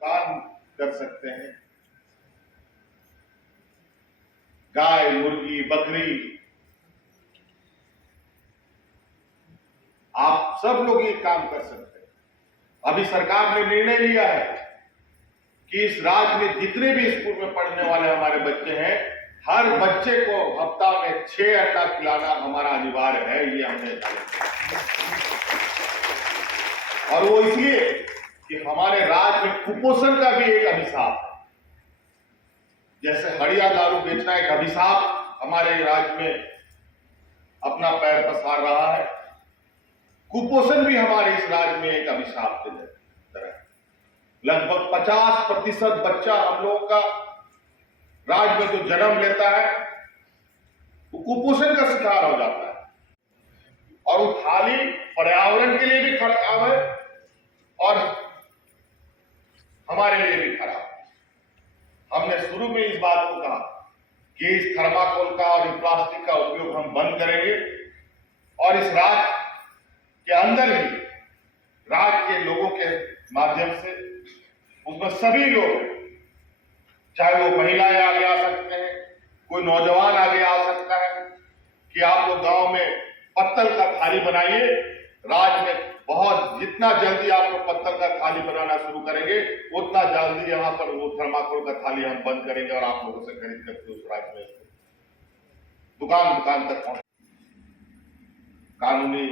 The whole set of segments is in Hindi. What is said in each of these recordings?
काम कर सकते हैं। गाय, मुर्गी, बकरी, आप सब लोग ये काम कर सकते हैं। अभी सरकार ने निर्णय लिया है कि इस राज्य में जितने भी स्कूल में पढ़ने वाले हमारे बच्चे हैं, हर बच्चे को हफ्ता में 6 अंडा खिलाना हमारा अनिवार्य है। ये हमने और वो इसलिए कि हमारे राज्य में कुपोषण का भी एक अभिशाप है। जैसे हड़िया दारू बेचना एक अभिशाप हमारे राज्य में अपना पैर पसार रहा है, कुपोषण भी हमारे इस राज्य में एक अभिशाप की तरह। लगभग 50% बच्चा हम लोगों का राज्य में जो जन्म लेता है वो कुपोषण का शिकार हो जाता है। और वो थाली पर्यावरण के लिए भी खराब है और हमारे लिए भी खराब है। हमने शुरू में इस बात को कहा कि इस थर्माकोल का और इस प्लास्टिक का उपयोग हम बंद करेंगे और इस राज्य के अंदर ही राज्य के लोगों के माध्यम से उसमें सभी लोग, चाहे वो महिलाएं आगे आ सकते हैं, कोई नौजवान आगे आ सकता है कि आप लोग गांव में पत्तल का थाली बनाइए। राज्य में बहुत जितना जल्दी आप लोग पत्तल का थाली बनाना शुरू करेंगे उतना जल्दी यहाँ पर वो थर्माकोल का थाली हम बंद करेंगे और आप लोगों से खरीद करके उस राज्य में दुकान दुकान तक पहुंच। कानूनी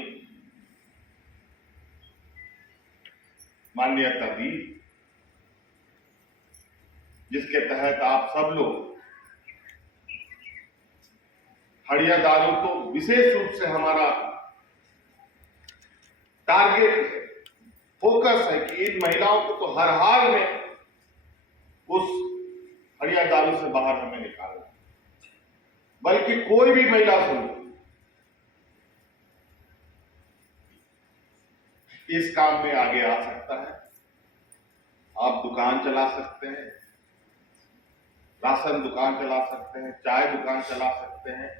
मान्यता दी जिसके तहत आप सब लोग हड़िया दारू तो विशेष रूप से हमारा टारगेट है, फोकस है कि इन महिलाओं को तो हर हाल में उस हड़िया दारू से बाहर हमें निकालना, बल्कि कोई भी महिला सुनो इस काम में आगे आ सकता है। आप दुकान चला सकते हैं, राशन दुकान चला सकते हैं, चाय दुकान चला सकते हैं,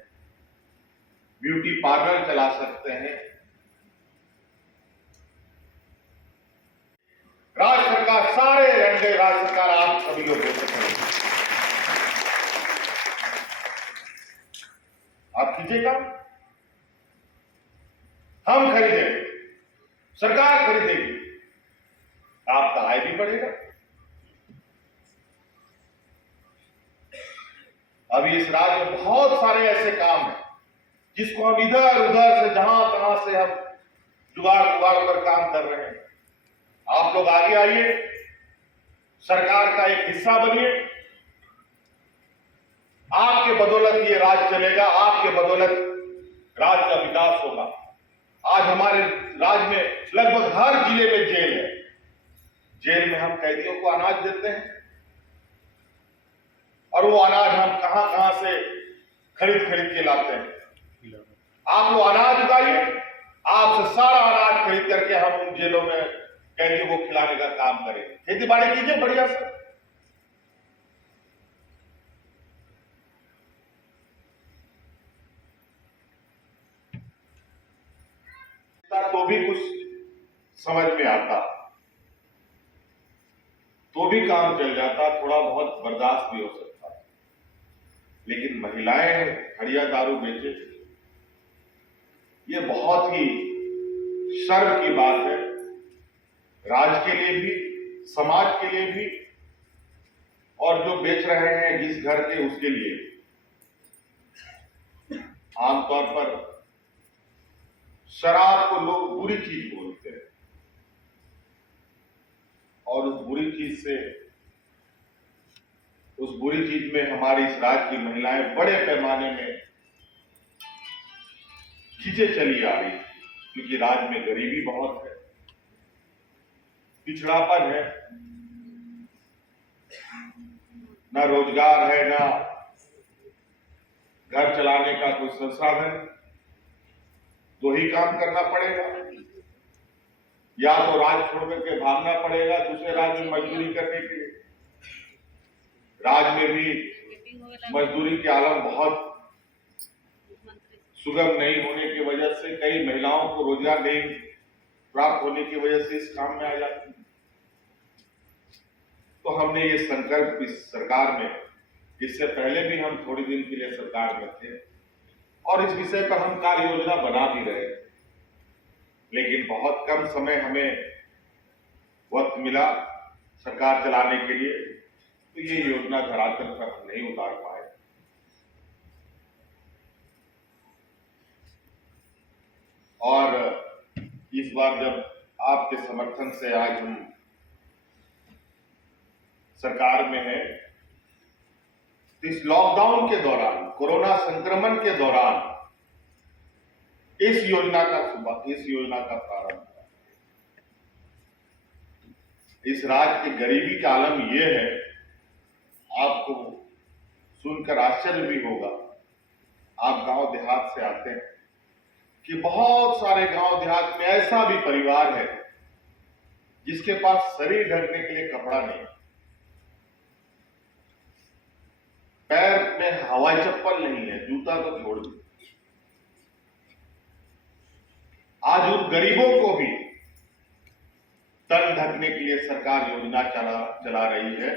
ब्यूटी पार्लर चला सकते हैं। राज्य सरकार सारे अंडे राज्य सरकार आप सभी लोग दे सकते हैं। आप कीजिएगा, हम खरीदेंगे, सरकार खरीदेगी, आपका आय भी बढ़ेगा। अभी इस राज्य में बहुत सारे ऐसे काम हैं जिसको हम इधर उधर से जहां तहां से हम जुगाड़ कर काम कर रहे हैं। आप लोग आगे आइए, सरकार का एक हिस्सा बनिए। आपके बदौलत ये राज्य चलेगा, आपके बदौलत राज्य का विकास होगा। आज हमारे राज्य में लगभग हर जिले में जेल है। जेल में हम कैदियों को अनाज देते हैं और वो अनाज हम कहां कहां से खरीद के लाते हैं। आप लोग अनाज उगाइए, आपसे सारा अनाज खरीद करके हम उन जेलों में कैदियों को खिलाने का काम करेंगे। खेती बाड़ी कीजिए बढ़िया से। तो भी कुछ समझ में आता, तो भी काम चल जाता, थोड़ा बहुत बर्दाश्त भी हो सकता। लेकिन महिलाएं हड़िया दारू बेचे, ये बहुत ही शर्म की बात है, राज्य के लिए भी, समाज के लिए भी, और जो बेच रहे हैं जिस घर के उसके लिए। आमतौर पर शराब को लोग बुरी चीज बोलते हैं और उस बुरी चीज में हमारी इस राज्य की महिलाएं बड़े पैमाने में खींचे चली आ रही, क्योंकि राज्य में गरीबी बहुत है, पिछड़ापन है, ना रोजगार है, ना घर चलाने का कोई संसाधन। तो ही काम करना पड़ेगा, या तो राज्य छोड़ करके भागना पड़ेगा दूसरे राज्य में मजदूरी करने के लिए। राज्य में भी मजदूरी के आलम बहुत सुगम नहीं होने की वजह से कई महिलाओं को रोजगार नहीं प्राप्त होने की वजह से इस काम में आ जाती है। तो हमने ये संकल्प इस सरकार में, इससे पहले भी हम थोड़ी दिन के लिए सरकार में थे और इस विषय पर हम कार्य योजना बना भी रहे, लेकिन बहुत कम समय हमें वक्त मिला सरकार चलाने के लिए, तो ये योजना धरातल पर हम नहीं उतार पाए। और इस बार जब आपके समर्थन से आज हम सरकार में हैं, तो इस लॉकडाउन के दौरान, कोरोना संक्रमण के दौरान इस योजना का प्रारंभ हुआ। इस राज्य की गरीबी का आलम यह है, आपको सुनकर आश्चर्य भी होगा, आप गांव देहात से आते हैं, कि बहुत सारे गांव देहात में ऐसा भी परिवार है जिसके पास शरीर ढकने के लिए कपड़ा नहीं, पैर में हवाई चप्पल नहीं है, जूता तो छोड़ दो। आज उन गरीबों को भी तन ढकने के लिए सरकार योजना चला रही है,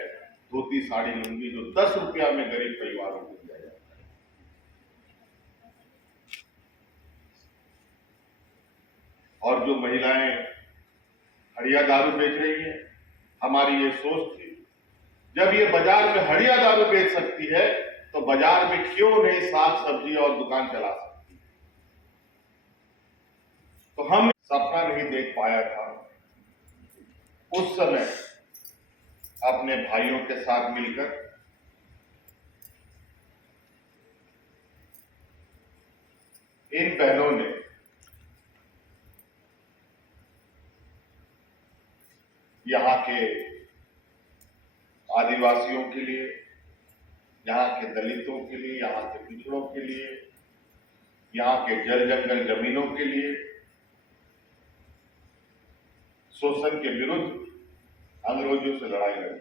धोती साड़ी लुंगी, जो 10 रुपया में गरीब परिवारों को दिया जाता है। और जो महिलाएं हड़िया दारू बेच रही हैं, हमारी ये सोच थी, जब ये बाजार में हड़िया दारू बेच सकती है तो बाजार में क्यों नहीं साग सब्जी और दुकान चला सकती। तो हम सपना नहीं देख पाया था उस समय अपने भाइयों के साथ मिलकर इन बहनों ने यहाँ के आदिवासियों के लिए, यहाँ के दलितों के लिए, यहाँ के पिछड़ों के लिए, यहाँ के जल जंगल जमीनों के लिए, शोषण के विरुद्ध अंग्रेजों से लड़ाई लड़ी।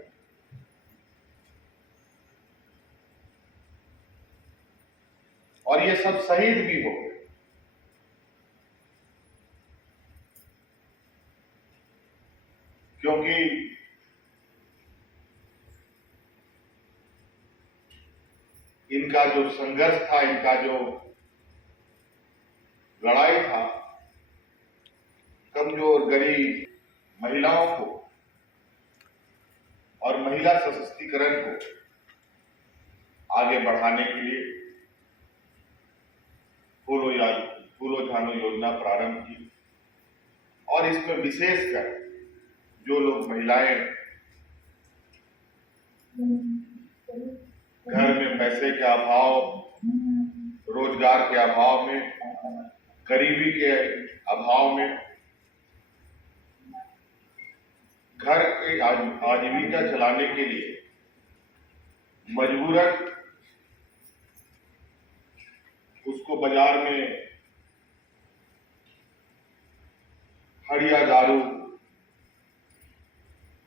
और ये सब शहीद भी हो गए। क्योंकि इनका जो संघर्ष था, इनका जो लड़ाई था, कमजोर गरीब महिलाओं को और महिला सशक्तिकरण को आगे बढ़ाने के लिए फूलो झानो योजना प्रारंभ की। और इसमें विशेषकर जो लोग महिलाएं घर में पैसे के अभाव, रोजगार के अभाव में, गरीबी के अभाव में घर की आजीविका चलाने के लिए मजबूरन उसको बाजार में हड़िया दारू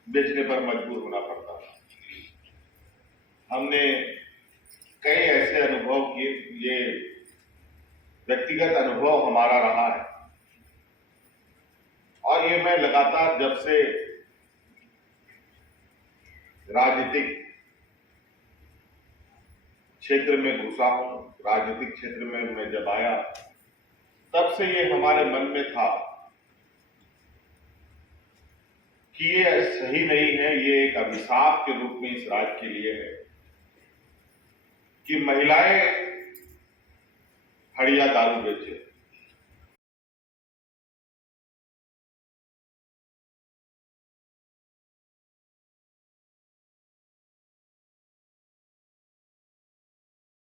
बेचने पर मजबूर होना पड़ता है। हमने कई ऐसे अनुभव किए, ये व्यक्तिगत अनुभव हमारा रहा है। और ये मैं लगातार जब से राजनीतिक क्षेत्र में घुसा हूं, राजनीतिक क्षेत्र में मैं जब आया, तब से ये हमारे मन में था कि ये सही नहीं है, ये एक अभिशाप के रूप में इस राज्य के लिए है कि महिलाएं हड़िया दारू बेचे।